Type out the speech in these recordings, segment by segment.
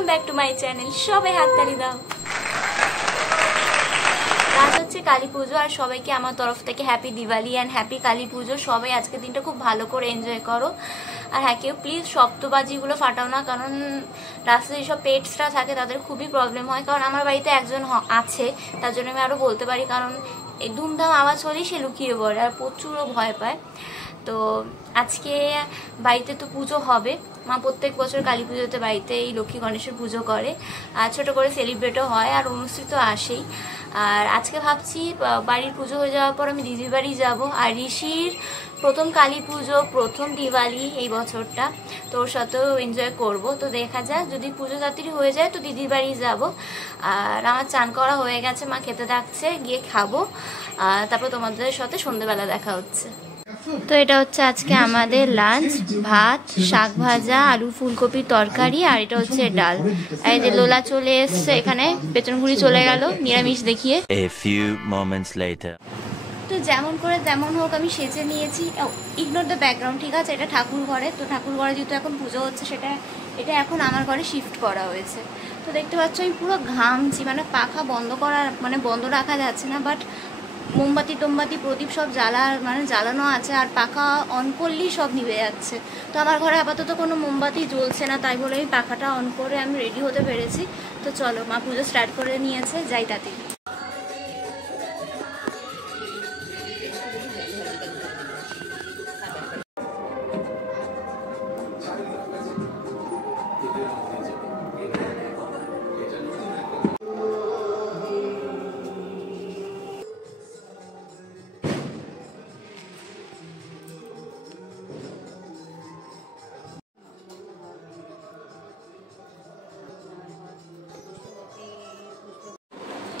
Welcome back to my channel. সবাই হাততালি দাও। আজ হচ্ছে কালী পুজো আর সবাইকে আমার তরফ থেকে happy Diwali and happy Kali পুজো। সবাই আজকের দিনটা খুব ভালো করে এনজয় করো। আর হ্যাঁ, কেউ প্লিজ শব্দবাজিগুলো ফাটাও না, কারণ রাস্তায় যেসব পেটসরা থাকে তাদের খুবই প্রবলেম হয়। কারণ আমার বাড়িতে একজন আছে, তার জন্য আমি আরও বলতে পারি, কারণ এই ধুমধাম আওয়াজ হলেই সে লুকিয়ে পড়ে আর প্রচুরও ভয় পায়। তো আজকে বাড়িতে তো পুজো হবে। মা প্রত্যেক বছর কালী পুজোতে বাড়িতে এই লক্ষ্মী গণেশের পুজো করে, আর ছোটো করে সেলিব্রেটও হয় আর অনুষ্ঠান তো আসেই। আর আজকে ভাবছি বাড়ির পুজো হয়ে যাওয়ার পর আমি দিদির বাড়ি যাবো। আর ঋষির প্রথম কালী পুজো, প্রথম দিওয়ালি এই বছরটা, তোর সাথেও এনজয় করব। তো দেখা যাক, যদি পুজো তাড়াতাড়ি হয়ে যায় তো দিদির বাড়ি যাব। আর আমার চান করা হয়ে গেছে, মা খেতে থাকছে, গিয়ে খাবো। তারপর তোমাদের সাথে সন্ধ্যেবেলা দেখা হচ্ছে। তো এটা হচ্ছে আজকে আমাদের লাঞ্চ, ভাত, শাক ভাজা, আলু ফুলকপির তরকারি, আর এটা হচ্ছে ডাল। আর এই যে লোলা চলে এসছে, এখানে পেছন ঘুরি চলে গেল নিরামিষ দেখিয়ে। তো যেমন করে তেমন হোক আমি সেজে নিয়েছি। ইগনোর দ্য ব্যাকগ্রাউন্ড, ঠিক আছে? এটা ঠাকুর ঘরে, তো ঠাকুর ঘরে যেহেতু এখন পুজো হচ্ছে, এটা এখন আমার ঘরে শিফট করা হয়েছে। তো দেখতে পাচ্ছ আমি পুরো ঘামছি, মানে পাখা বন্ধ করা, মানে বন্ধ রাখা যাচ্ছে না, বাট মোমবাতি টোমবাতি প্রদীপ সব জ্বালানো আছে, আর পাখা অন করলেই সব নিভে যাচ্ছে। তো আমার ঘরে আপাতত কোনো মোমবাতি জ্বলছে না, তাই বলে আমি পাখাটা অন করে আমি রেডি হতে পেরেছি। তো চলো, মা পুজো স্টার্ট করে নিয়েছে, যাই তাতে।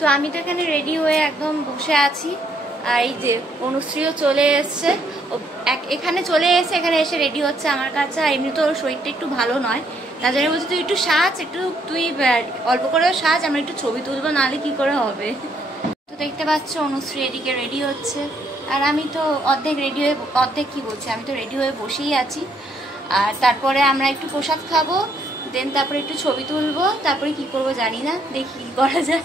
তো আমি তো এখানে রেডি হয়ে একদম বসে আছি, আর এই যে অনুশ্রীও চলে এসছে, এখানে চলে এসে এখানে এসে রেডি হচ্ছে আমার কাছে। আর এমনি তো ওর শরীরটা একটু ভালো নয়, তার জন্য বলছি তুই একটু সাজ, তুই অল্প করেও সাজ, আমরা একটু ছবি তুলবো, নাহলে কি করে হবে। তো দেখতে পাচ্ছ অনুশ্রী এদিকে রেডি হচ্ছে, আর আমি তো অর্ধেক আমি তো রেডি হয়ে বসেই আছি। আর তারপরে আমরা একটু প্রসাদ খাবো, দেন তারপরে একটু ছবি তুলবো, তারপরে কি করবো জানি না, দেখি কি করা যায়।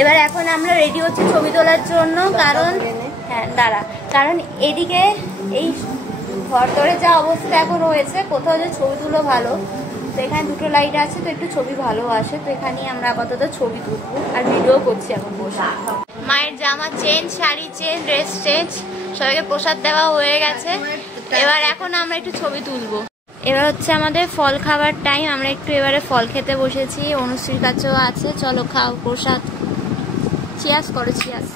এবার এখন আমরা রেডি হচ্ছি ছবি তোলার জন্য, কারণ কারণ এদিকে এই ঘর ধরে যা অবস্থা এখন হয়েছে, কোথাও যে ছবি তুলো ভালো, তো এখানে দুটো লাইট আছে, তো একটু ছবি ভালো আসে। তো এখানেই আমরা আপাতত ছবি তুলবো আর ভিডিও করছি এখন বসে। মায়ের জামা change, sari change, dress change, সবাইকে প্রসাদ দেওয়া হয়ে গেছে। এবার এখন আমরা একটু ছবি তুলবো। এবার হচ্ছে আমাদের ফল খাবার টাইম, আমরা একটু এবারে ফল খেতে বসেছি, অনুশ্রীর কাছেও আছে, চলো খাও প্রসাদ। চিয়াস করো, চিয়াস।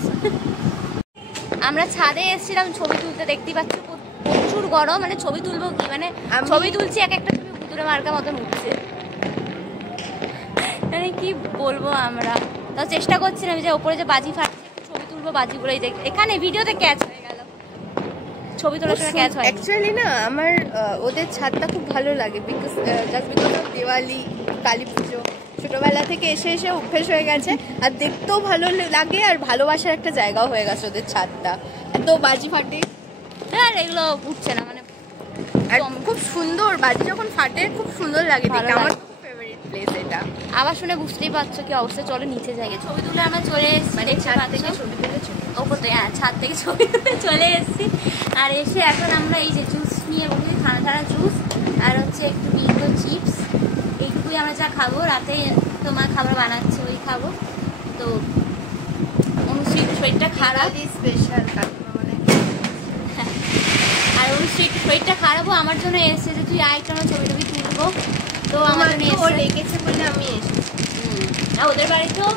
আমরা ছাদে এসেছিলাম ছবি তুলতে, দেখতে পাচ্ছি প্রচুর গরম, মানে ছবি তুলবো কি, মানে ছবি তুলছি এক একটা ছবি ভুতুরে মার্কা মতন উঠছে, মানে কি বলবো। আমরা তাও চেষ্টা করছিলাম যে ওপরে যে বাজি ফাটছে ছবি তুলবো, বাজিগুলো এই যে এখানে ভিডিওতে ক্যাচ হয়ে গেল, ছবি তোলার সময় ক্যাচ হয়। অ্যাকচুয়ালি না আমার ওদের ছাদটা খুব ভালো লাগে, বিকজ অফ দিওয়ালি, কালী পুজো, ছোটবেলা থেকে এসে এসে অভ্যেস হয়ে গেছে, আর দেখতেও ভালো লাগে, আর ভালোবাসার একটা জায়গাও হয়ে গেছে ওদের ছাদটা। এত বাজি ফাটে, হ্যাঁ এগুলো উঠছে না, মানে খুব সুন্দর বাজি যখন ফাটে, খুব সুন্দর লাগে দেখতে। আমার খুব ফেভারিট প্লেস এটা। আবার শুনে বুঝতেই পারছো কি অবস্থা। চলো নিচে যাই, ছবি তুলে আমরা চলে এসেছি, মানে ছাদ থেকে ছবি তুলে ওপর থেকে, হ্যাঁ ছাদ থেকে ছবি তুলে চলে এসেছি। আর এসে এখন আমরা এই যে জুস নিয়ে বসে, ঠান্ডা জুস আর হচ্ছে একটু বিঙ্গো চিপস, এইটুকুই আমরা যা খাবো। রাতে তোমার খাবার বানাচ্ছে, ওই খাবো। তো অনুশ্রী শরীরটা খারাপ, স্পেশাল, আর অনুশ্রী একটু শরীরটা খারাপও আমার জন্য এসছে যে তুই আয় কেন ছবি টবি তুলবো। তো আমার জন্য ডেকেছে বলে আমি এসেছি। আর ওদের বাড়িতেও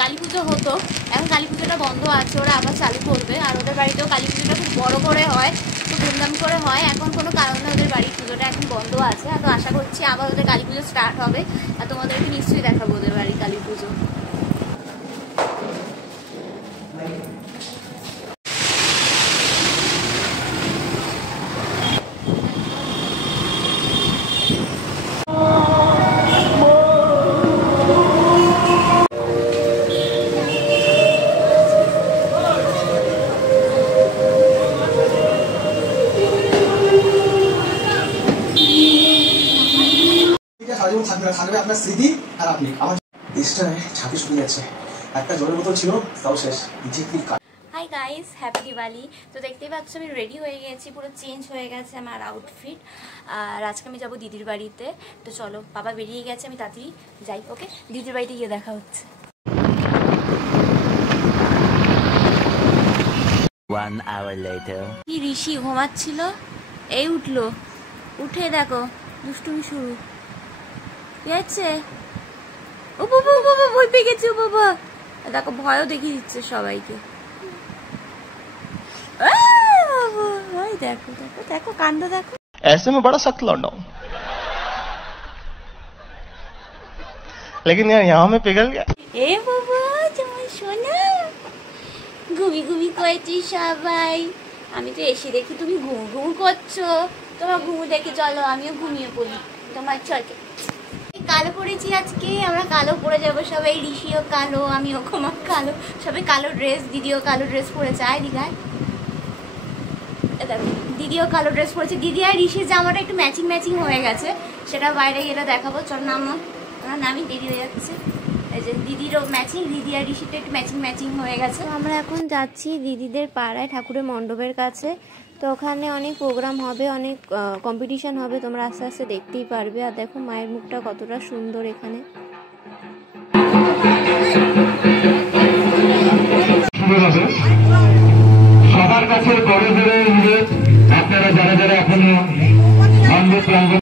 কালী পুজো হতো, এখন কালী পুজোটা বন্ধ আছে, ওরা আবার চালু করবে। আর ওদের বাড়িতেও কালী পুজোটা খুব বড় করে হয়, খুব ধুমধাম করে হয়। এখন কোনো কারণে ওদের বাড়ির পুজোটা এখন বন্ধ আছে, তো আশা করছি আবার ওদের কালী পুজো স্টার্ট হবে, আর তোমাদেরকে নিশ্চয়ই দেখাবো ওদের বাড়ির কালী পুজো। সারাজীবন থাকবে এখানে থাকবে আপনার স্মৃতি আর আপনি। আমার দেশটায় ছাতি শুকিয়ে যাচ্ছে, একটা জলের বোতল ছিল তাও শেষ। Hi guys, happy Diwali. তো দেখতেই পাচ্ছ আমি রেডি হয়ে গেছি, পুরো চেঞ্জ হয়ে গেছে আমার আউটফিট। আর আজকে আমি যাবো দিদির বাড়িতে। তো চলো, বাবা বেরিয়ে গেছে, আমি তাড়াতাড়ি যাই। ওকে, দিদির বাড়িতে গিয়ে দেখা হচ্ছে। 1 hour later. কি ঋষি ঘুমাচ্ছিল, এই উঠলো, উঠে দেখো দুষ্টুমি শুরু। কি আছে? ও বাবা, বাবা ভয় পেয়ে গেছে। ও বাবা দেখো, ভয়ও দেখিয়ে দিচ্ছে সবাইকে। देखो देखो देखो कांड देखो। ऐसे में बड़ा सख्त लौंडा हूं, लेकिन यार यहाँ में पिघल गया। ए बाबा तुम्हें सोना घुमी घुमी করছিস সবাই। আমি তো এসে দেখি তুমি ঘুম ঘুম করছো। তোমার ঘুম দেখে চলো আমিও ঘুমিয়ে পড়ি তোমার চলকে। কালো পরেছি আজকে, আমরা কালো পরে যাবো সবাই। ঋষিও কালো, আমিও কালো, সবাই কালো ড্রেস। দিদিও কালো ড্রেস পরেছে। আয় দীঘায়, দিদিও কালো ড্রেস পরেছে। দিদি আর ঋষির জামাটা একটু ম্যাচিং ম্যাচিং হয়ে গেছে, সেটা বাইরে গেলে দেখাবো। চল নামো, আমার নামই দেরি হয়ে যাচ্ছে। এই যে দিদিরও ম্যাচিং, দিদি আর ঋষিটা একটু ম্যাচিং ম্যাচিং হয়ে গেছে। আমরা এখন যাচ্ছি দিদিদের পাড়ায় ঠাকুরের মণ্ডপের কাছে। তো ওখানে অনেক প্রোগ্রাম হবে, অনেক কম্পিটিশন হবে, তোমরা আস্তে আস্তে দেখতেই পারবে। আর দেখো মায়ের মুখটা কতটা সুন্দর এখানে। সবার কাছে বড় বড় অনুরোধ, আপনারা যারা যারা এখনো মণ্ডপ প্রাঙ্গণ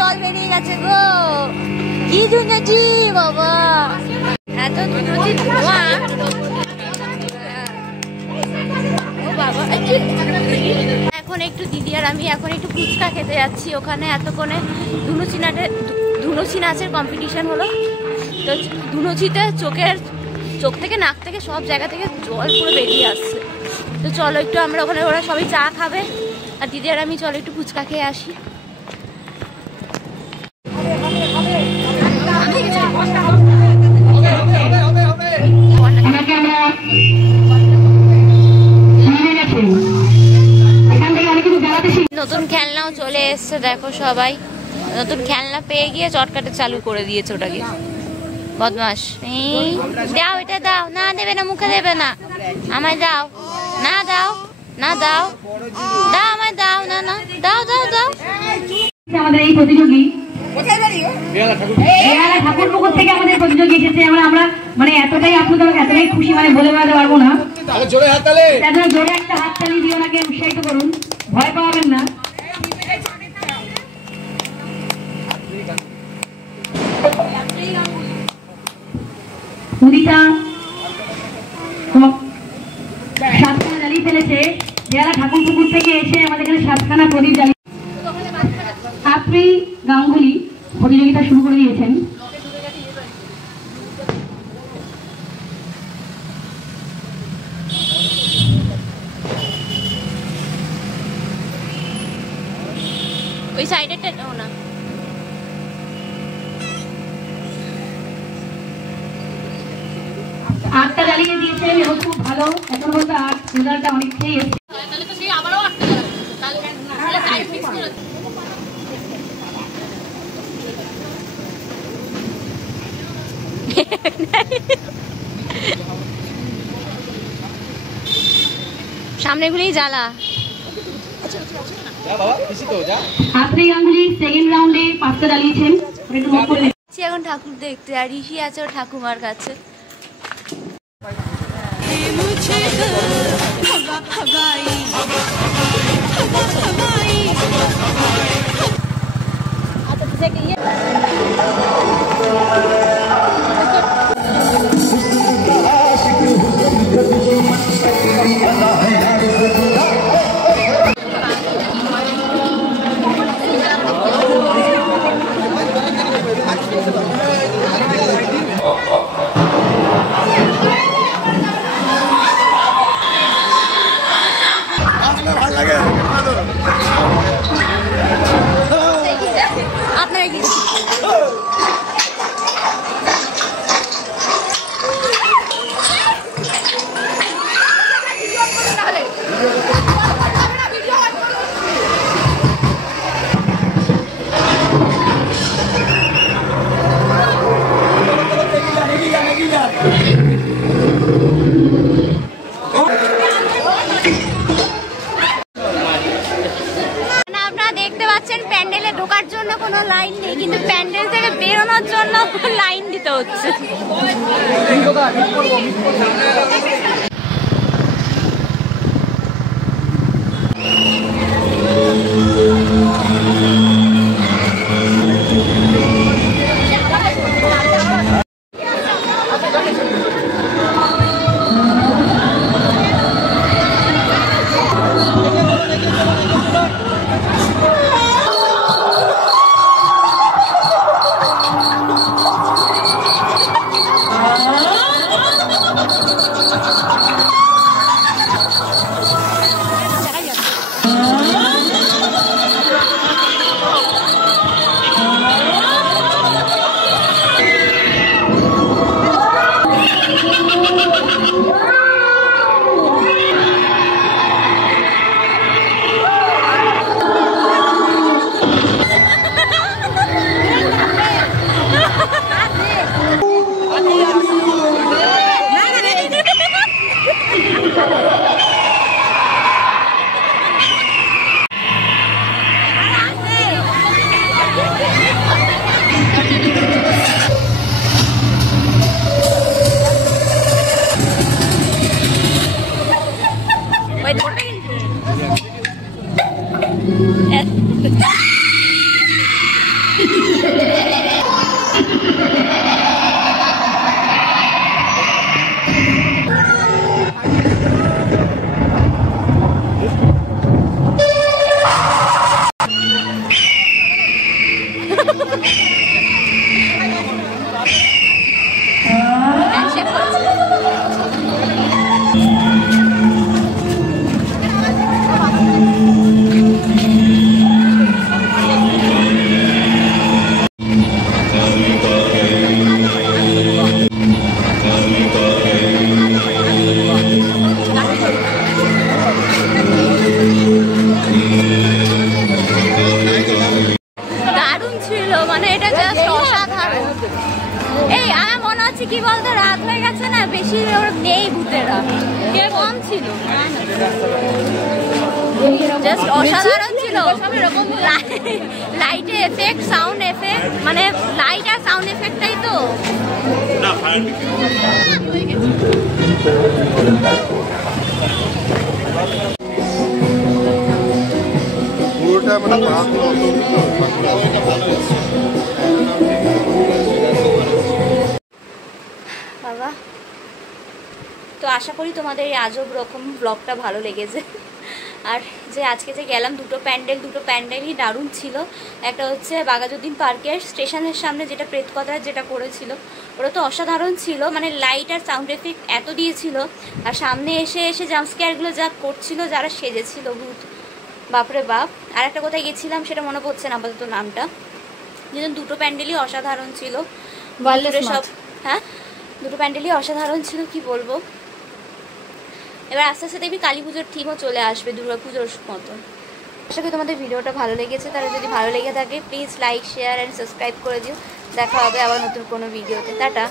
জল বেরিয়ে গেছে গো। কি ধুনেছি বাবা, এত ধুনেছি ধোঁয়া। ও বাবা, এখন একটু দিদি আর আমি এখন একটু ফুচকা খেতে যাচ্ছি। ওখানে এতক্ষণে ধুনুচি নাচের কম্পিটিশন হলো। তো ধুনুচিতে চোখ থেকে নাক থেকে সব জায়গা থেকে জল পুরো বেরিয়ে আসছে। তো চলো একটু আমরা ওখানে, ওরা সবাই চা খাবে আর দিদি আর আমি চলো একটু ফুচকা খেয়ে আসি। নতুন খেলনাও চলে এসছে, দেখো সবাই নতুন খেলনা পেয়ে গিয়ে চটকাটে চালু করে দিয়েছে ওটাকে। বদমাস, দাও এটা দাও। না দেবে না, মুখে দেবে না, আমায় দাও। না দাও, না দাও, দাও আমায় দাও। না না দাও দাও দাও। আমাদের এই প্রতিযোগী ঠাকুর পুকুর থেকে আমাদের প্রতিযোগী এসেছে। আমরা মানে এতটাই আপ্লুত, এতটাই খুশি, মানে বলে বোঝাতে পারবো না। জোরে একটা হাততালি দিয়ে ওনাকে উৎসাহিত করুন, ভয় পাওয়াবেন না। উদিতা সাতখানা জ্বালিয়ে ফেলেছে। যারা ঠাকুর পুকুর থেকে এসে আমাদের এখানে সাতখানা প্রদীপ জ্বালিয়ে আপ্রি গাঙ্গুলি প্রতিযোগিতা শুরু করে দিয়েছেন। ওই সাইডেরটা নাও না। আটটা জ্বালিয়ে দিয়েছেন এবং খুব ভালো। এখন বলতে আট রেজাল্টটা অনেকটাই এসছে। সামনে গুলিই জ্বালা। আত্রি গাঙ্গুলি সেকেন্ড রাউন্ডে 5টা জ্বালিয়েছেন। এখন ঠাকুর দেখতে, আর ঋষি আছে ওর ঠাকুমার কাছে। আচ্ছা আপনারা কি প্যান্ডেলে ঢোকার জন্য কোনো লাইন নেই, কিন্তু প্যান্ডেল থেকে বেরোনোর জন্য লাইন দিতে হচ্ছে। কি বলতো রাত হয়ে গেছে না, বেশি নেই ভূতেরা, কে কম ছিল, জাস্ট অসাধারণ ছিল। লাইটে এফেক্ট, সাউন্ড এফেক্ট, মানে লাইট আর সাউন্ড এফেক্টটাই তো পুরোটা মানে বাবা। তো আশা করি তোমাদের এই আজব রকম ব্লগটা ভালো লেগেছে। আর যে আজকে যে গেলাম দুটো প্যান্ডেলই দারুণ ছিল। একটা হচ্ছে বাঘাযতীন পার্কের স্টেশনের সামনে যেটা প্রেতকথার যেটা করেছিল, ওটা তো অসাধারণ ছিল, মানে লাইট আর সাউন্ড এফেক্ট এত দিয়েছিল। আর সামনে এসে এসে জাম্পস্কেয়ারগুলো যা করছিল যারা সেজেছিল ভূত, বাপরে বাপ। আর একটা কোথায় গেছিলাম সেটা মনে পড়ছে না আপাতত নামটা, কিন্তু দুটো প্যান্ডেলই অসাধারণ ছিল। সব হ্যাঁ দুটো প্যান্ডেলই অসাধারণ ছিল, কি বলবো। এবার আস্তে আস্তে দেখবি কালী পুজোর থিমও চলে আসবে দুর্গা পুজোর মতন। আশা করি তোমাদের ভিডিওটা ভালো লেগেছে, তাহলে যদি ভালো লেগে থাকে please like, share and subscribe করে দিও। দেখা হবে আবার নতুন কোনো ভিডিওতে। টাটা।